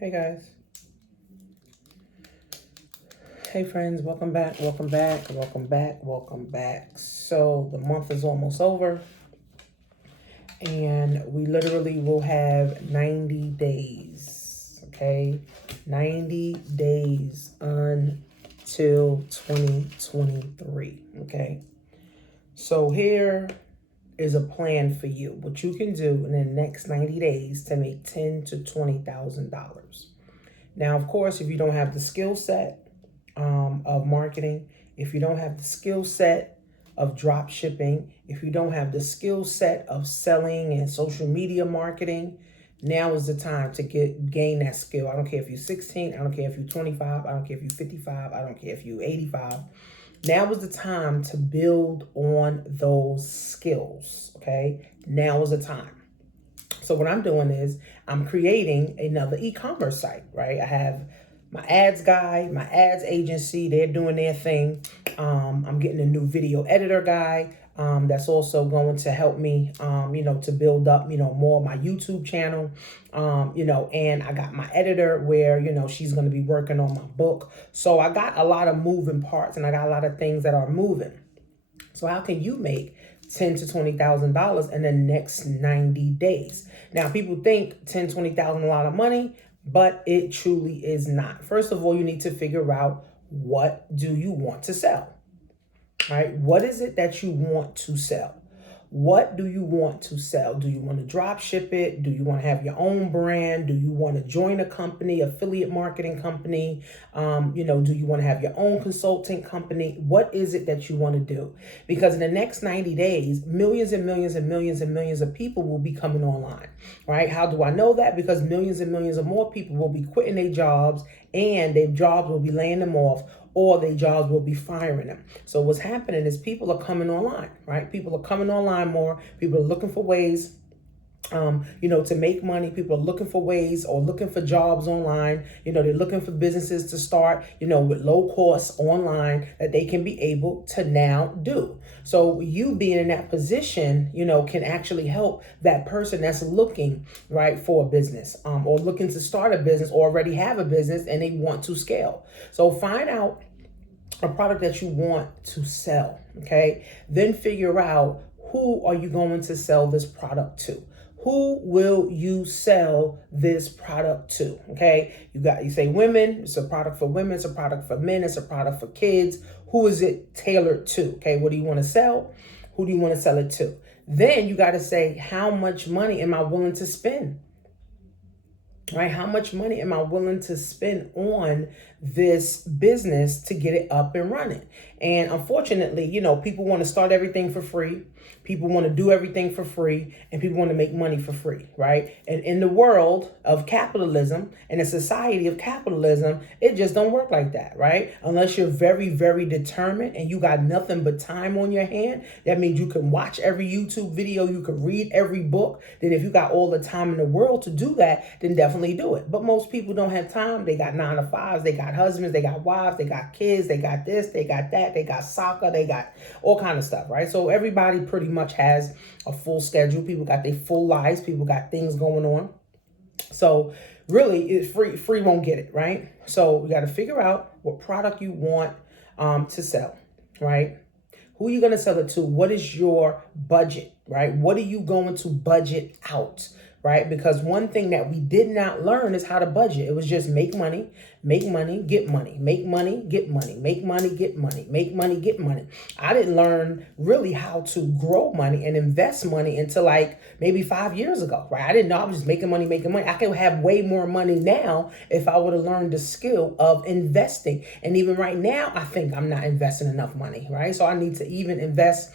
Hey guys. Hey friends, welcome back, welcome back, welcome back, welcome back. So the month is almost over and we literally will have 90 days, okay? 90 days until 2023, okay? So here is a plan for you, what you can do in the next 90 days to make $10,000 to $20,000. Now, of course, if you don't have the skill set of marketing, if you don't have the skill set of drop shipping, if you don't have the skill set of selling and social media marketing, now is the time to gain that skill. I don't care if you're 16, I don't care if you're 25, I don't care if you're 55, I don't care if you're 85. Now is the time to build on those skills, okay? Now is the time. So what I'm doing is I'm creating another e-commerce site, right? I have my ads guy, my ads agency, they're doing their thing. I'm getting a new video editor guy that's also going to help me, to build up, more of my YouTube channel, and I got my editor where, she's going to be working on my book. So I got a lot of moving parts and I got a lot of things that are moving. So how can you make $10,000 to $20,000 in the next 90 days? Now, people think $10,000, $20,000 a lot of money, but it truly is not. First of all, you need to figure out, what do you want to sell? Right? What is it that you want to sell? What do you want to sell? Do you want to drop ship it? Do you want to have your own brand? Do you want to join a company, affiliate marketing company? Do you want to have your own consulting company? What is it that you want to do? Because in the next 90 days, millions and millions and millions and millions of people will be coming online, right? How do I know that? Because millions and millions of more people will be quitting their jobs and their jobs will be laying them off, or their jobs will be firing them. So what's happening is people are coming online, right? People are coming online more. People are looking for ways to make money. People are looking for ways or looking for jobs online. They're looking for businesses to start, with low costs online that they can be able to now do. So you being in that position, can actually help that person that's looking, right, for a business, or looking to start a business or already have a business and they want to scale. So find out a product that you want to sell, okay? Then figure out, who are you going to sell this product to? Who will you sell this product to? Okay, you say women, it's a product for women, it's a product for men, it's a product for kids. Who is it tailored to? Okay, what do you want to sell? Who do you want to sell it to? Then you got to say, how much money am I willing to spend? Right? How much money am I willing to spend on this business to get it up and running? And unfortunately, people want to start everything for free. People want to do everything for free, and people want to make money for free, right? And in the world of capitalism, in a society of capitalism, it just don't work like that, right? Unless you're very, very determined and you got nothing but time on your hand. That means you can watch every YouTube video, you can read every book. Then if you got all the time in the world to do that, then definitely do it. But most people don't have time. They got 9 to 5s, they got husbands, they got wives, they got kids, they got this, they got that, they got soccer, they got all kind of stuff, right? So everybody pretty much has a full schedule. People got their full lives. People got things going on. So really, it's free won't get it, right? So you got to figure out what product you want to sell, right? Who are you going to sell it to? What is your budget, right? What are you going to budget out, right? Because one thing that we did not learn is how to budget. It was just make money, get money, make money, get money, make money, get money, make money, get money. I didn't learn really how to grow money and invest money until like maybe 5 years ago, right? I didn't know. I was just making money. I could have way more money now if I would have learned the skill of investing. And even right now, I think I'm not investing enough money, right? So I need to even invest,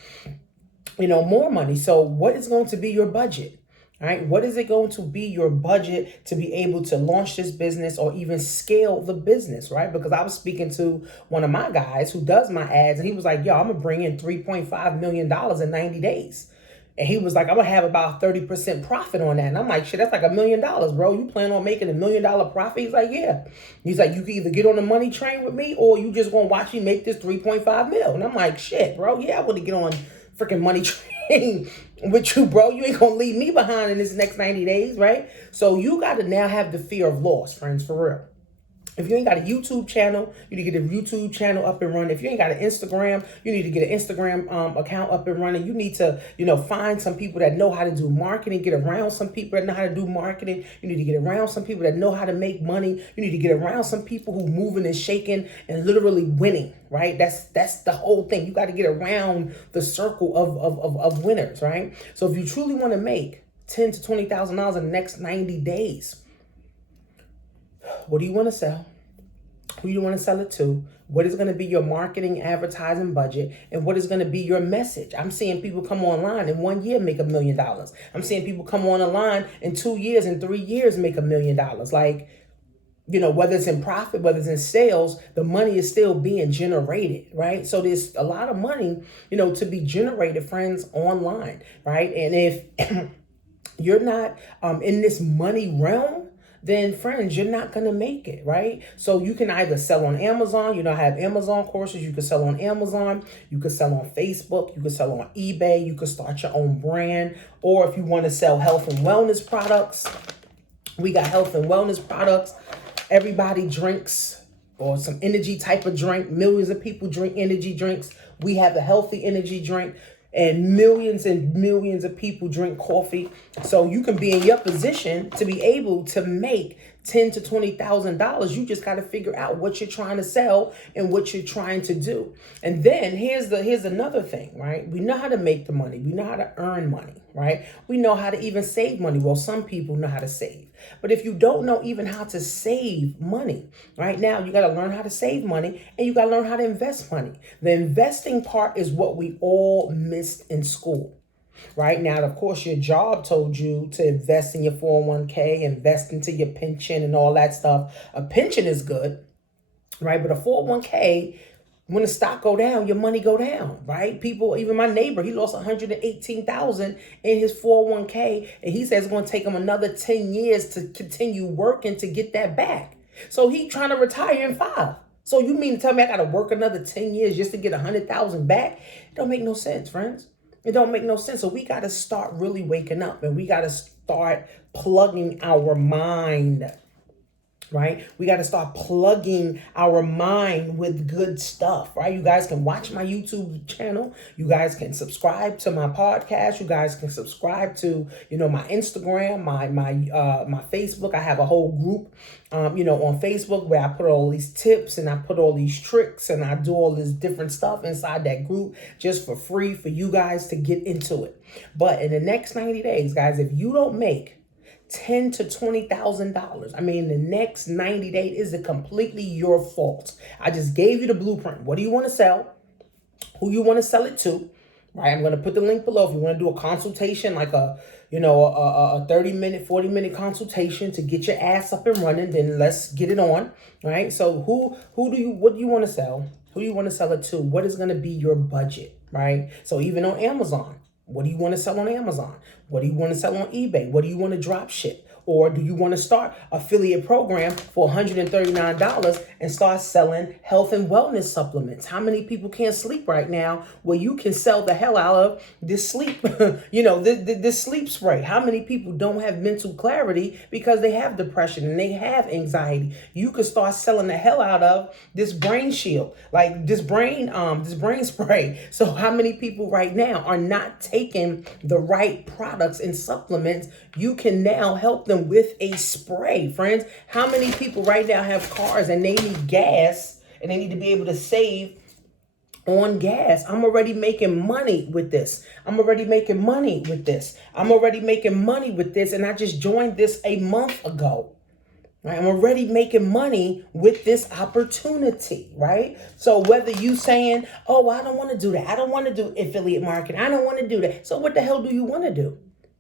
more money. So what is going to be your budget? All right, what is it going to be your budget to be able to launch this business or even scale the business, right? Because I was speaking to one of my guys who does my ads, and he was like, yo, I'm going to bring in $3.5 million in 90 days. And he was like, I'm going to have about 30% profit on that. And I'm like, shit, that's like $1 million, bro. You plan on making $1 million profit? He's like, yeah. He's like, you can either get on the money train with me or you just going to watch me make this 3.5 mil. And I'm like, shit, bro. Yeah, I want to get on freaking money train. with you, bro. You ain't gonna leave me behind in this next 90 days, right? So you got to now have the fear of loss, friends, for real. If you ain't got a YouTube channel, you need to get a YouTube channel up and running. If you ain't got an Instagram, you need to get an Instagram account up and running. You need to, find some people that know how to do marketing, get around some people that know how to do marketing. You need to get around some people that know how to make money. You need to get around some people who moving and shaking and literally winning, right? That's the whole thing. You got to get around the circle of winners, right? So if you truly want to make $10,000 to $20,000 in the next 90 days, what do you want to sell? Who you want to sell it to? What is going to be your marketing, advertising budget? And what is going to be your message? I'm seeing people come online in 1 year make $1 million. I'm seeing people come on the line in 2 years and 3 years make $1 million. Like, whether it's in profit, whether it's in sales, the money is still being generated, right? So there's a lot of money, to be generated, friends, online, right? And if you're not in this money realm, then friends, you're not going to make it, right? So you can either sell on Amazon, I have Amazon courses. You can sell on Amazon. You can sell on Facebook. You can sell on eBay. You can start your own brand. Or if you want to sell health and wellness products, we got health and wellness products. Everybody drinks or some energy type of drink. Millions of people drink energy drinks. We have a healthy energy drink. And millions of people drink coffee. So you can be in your position to be able to make $10,000 to $20,000. You just got to figure out what you're trying to sell and what you're trying to do. And then here's another thing, right? We know how to make the money. We know how to earn money, right? We know how to even save money. Well, some people know how to save. But if you don't know even how to save money, right now, you got to learn how to save money and you got to learn how to invest money. The investing part is what we all missed in school. Right now, of course, your job told you to invest in your 401k, invest into your pension and all that stuff. A pension is good, right? But a 401k, when the stock go down, your money go down, right? People, even my neighbor, he lost $118,000 in his 401k, and he says it's going to take him another 10 years to continue working to get that back. So he trying to retire in 5. So you mean to tell me I got to work another 10 years just to get $100,000 back? It don't make no sense, friends. It don't make no sense. So we got to start really waking up, and we got to start plugging our mind. Right? We got to start plugging our mind with good stuff, right? You guys can watch my YouTube channel. You guys can subscribe to my podcast. You guys can subscribe to, my Instagram, my Facebook. I have a whole group, on Facebook where I put all these tips and I put all these tricks and I do all this different stuff inside that group just for free for you guys to get into it. But in the next 90 days, guys, if you don't make $10,000 to $20,000. the next 90 days is completely your fault. I just gave you the blueprint. What do you want to sell? Who you want to sell it to? Right. I'm going to put the link below. If you want to do a consultation, like a 30-minute, 40-minute consultation to get your ass up and running, then let's get it on. Right. So what do you want to sell? Who do you want to sell it to? What is going to be your budget? Right. So even on Amazon, what do you want to sell on Amazon? What do you want to sell on eBay? What do you want to drop ship? Or do you want to start affiliate program for $139 and start selling health and wellness supplements? How many people can't sleep right now? Well, you can sell the hell out of this sleep, this sleep spray. How many people don't have mental clarity because they have depression and they have anxiety? You could start selling the hell out of this brain shield, like this brain spray. So how many people right now are not taking the right products and supplements? You can now help them with a spray, friends. How many people right now have cars and they need gas and they need to be able to save on gas? I'm already making money with this. I'm already making money with this. And I just joined this a month ago. Right? I'm already making money with this opportunity, right? So whether you saying, oh, I don't want to do that. I don't want to do affiliate marketing. I don't want to do that. So what the hell do you want to do?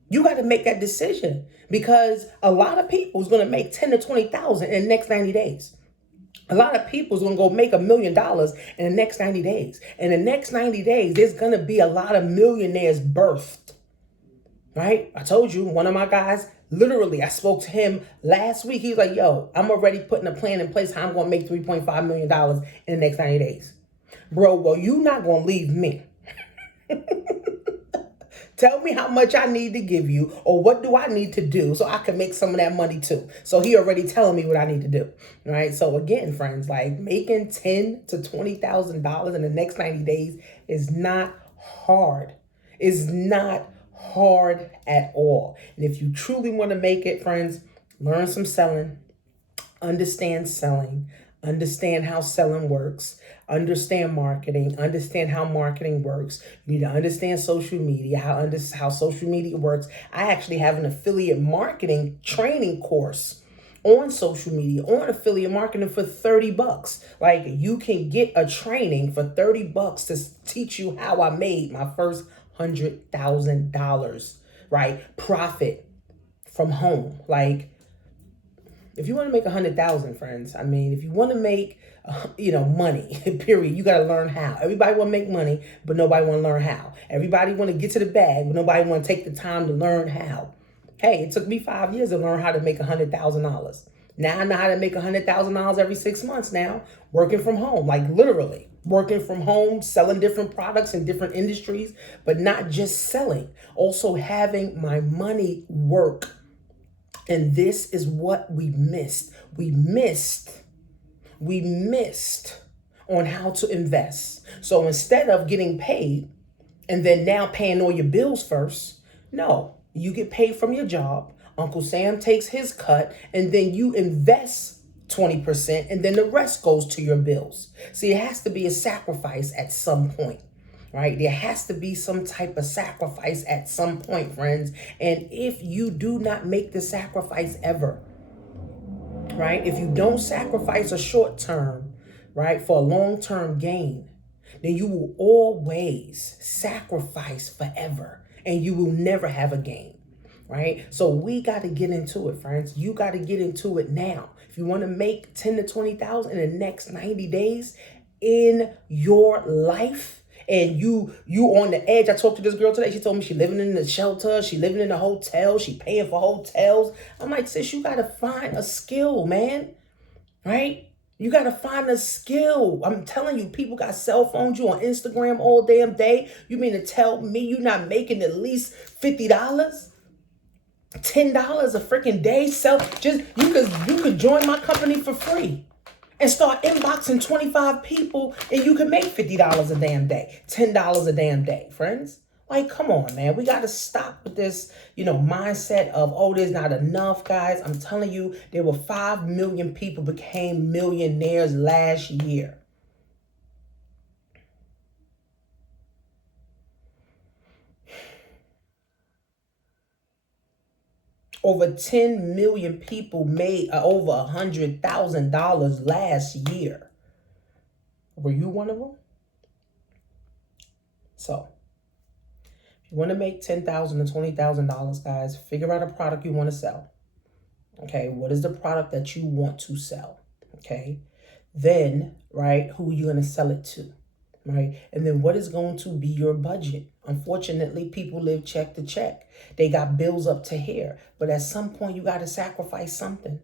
You got to make that decision, because a lot of people is going to make 10 to 20,000 in the next 90 days. A lot of people is going to go make $1 million in the next 90 days. In the next 90 days, there's going to be a lot of millionaires birthed, right? I told you, one of my guys, literally, I spoke to him last week. He's like, yo, I'm already putting a plan in place how I'm going to make $3.5 million in the next 90 days. Bro, well, you're not going to leave me. Tell me how much I need to give you, or what do I need to do so I can make some of that money too. So he already telling me what I need to do, right? So again, friends, like making $10,000 to $20,000 in the next 90 days is not hard. It's not hard at all. And if you truly want to make it, friends, learn some selling, understand selling, understand how selling works, understand marketing, understand how marketing works. You need to understand social media, how social media works. I actually have an affiliate marketing training course on social media, on affiliate marketing for $30. Like, you can get a training for $30 to teach you how I made my first $100,000, right? Profit from home. Like, if you want to make 100,000, friends, I mean, if you want to make, money, period, you got to learn how. Everybody want to make money, but nobody want to learn how. Everybody want to get to the bag, but nobody want to take the time to learn how. Hey, it took me 5 years to learn how to make $100,000. Now I know how to make $100,000 every 6 months now, working from home, like literally working from home, selling different products in different industries, but not just selling, also having my money work. And this is what we missed. We missed on how to invest. So instead of getting paid and then now paying all your bills first, no, you get paid from your job. Uncle Sam takes his cut, and then you invest 20%, and then the rest goes to your bills. See, it has to be a sacrifice at some point. Right? There has to be some type of sacrifice at some point, friends. And if you do not make the sacrifice ever, right? If you don't sacrifice a short term, right, for a long term gain, then you will always sacrifice forever and you will never have a gain, right? So we got to get into it, friends. You got to get into it now. If you want to make 10 to 20,000 in the next 90 days in your life, and you on the edge. I talked to this girl today. She told me she living in the shelter. She living in a hotel. She paying for hotels. I'm like, sis, you got to find a skill, man. Right? You got to find a skill. I'm telling you, people got cell phones. You on Instagram all damn day. You mean to tell me you not making at least $50? $10 a freaking day? You could join my company for free and start inboxing 25 people, and you can make $50 a damn day, $10 a damn day, friends. Like, come on, man. We got to stop with this, mindset of, oh, there's not enough, guys. I'm telling you, there were 5 million people became millionaires last year. Over 10 million people made over $100,000 last year. Were you one of them? So, if you want to make $10,000 to $20,000, guys, figure out a product you want to sell. Okay, what is the product that you want to sell? Okay, then, right, who are you going to sell it to? Right? And then what is going to be your budget? Unfortunately, people live check to check. They got bills up to here. But at some point, you got to sacrifice something,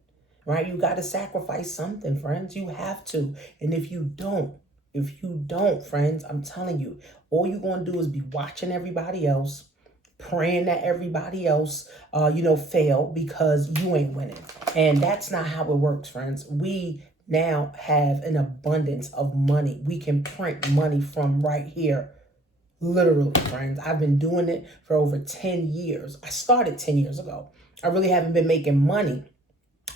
right? You got to sacrifice something, friends. You have to. And if you don't, friends, I'm telling you, all you're going to do is be watching everybody else, praying that everybody else, fail because you ain't winning. And that's not how it works, friends. We now have an abundance of money. We can print money from right here. Literally, friends. I've been doing it for over 10 years. I started 10 years ago. I really haven't been making money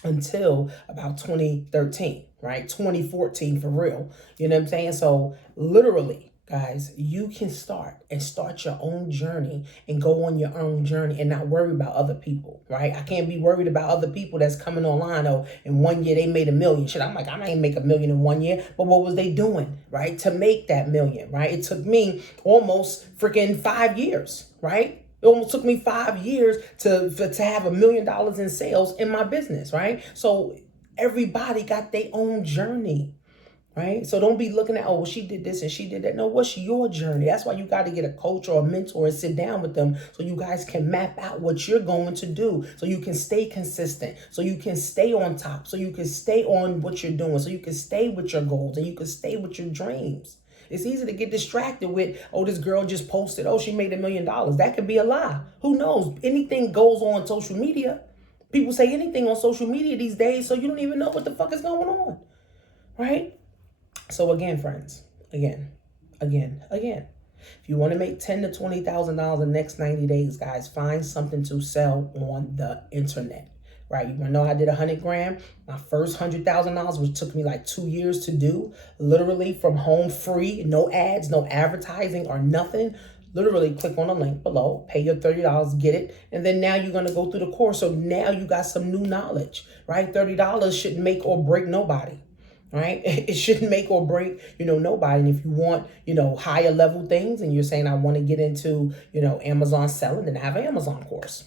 until about 2013, right? 2014 for real. You know what I'm saying? So literally, guys, you can start your own journey and go on your own journey and not worry about other people, right? I can't be worried about other people that's coming online. Oh, in 1 year they made $1 million. Shit, I'm like, I ain't make $1 million in 1 year. But what was they doing, right, to make that $1 million, right? It took me almost freaking 5 years, right? It almost took me 5 years to have $1 million in sales in my business, right? So everybody got their own journey. Right? So don't be looking at, oh, well, she did this and she did that. No, what's your journey? That's why you got to get a coach or a mentor and sit down with them so you guys can map out what you're going to do, so you can stay consistent, so you can stay on top, so you can stay on what you're doing, so you can stay with your goals and you can stay with your dreams. It's easy to get distracted with, oh, this girl just posted, oh, she made $1 million. That could be a lie. Who knows? Anything goes on social media. People say anything on social media these days, so you don't even know what the fuck is going on, right? So again, friends, again. If you want to make $10,000 to $20,000 in the next 90 days, guys, find something to sell on the internet. Right, you know, I did 100 grand. My first $100,000, which took me like 2 years to do, literally from home, free, no ads, no advertising or nothing. Literally click on the link below, pay your $30, get it, and then now you're gonna go through the course. So now you got some new knowledge, right? $30 shouldn't make or break nobody. Right? It shouldn't make or break, nobody. And if you want, higher level things and you're saying, I want to get into, Amazon selling, then I have an Amazon course.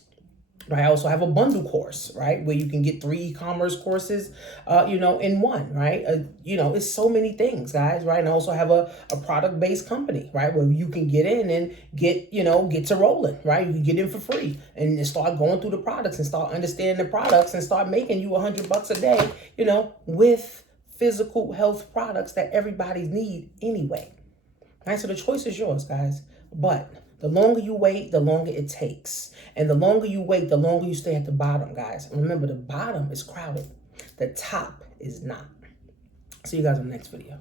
Right. I also have a bundle course, right, where you can get 3 e-commerce courses, in one, right? It's so many things, guys, right? And I also have a product-based company, right, where you can get in and get to rolling, right? You can get in for free and start going through the products and start understanding the products and start making you $100 a day, with physical health products that everybody need anyway. Right? So the choice is yours, guys. But the longer you wait, the longer it takes. And the longer you wait, the longer you stay at the bottom, guys. And remember, the bottom is crowded. The top is not. See you guys in the next video.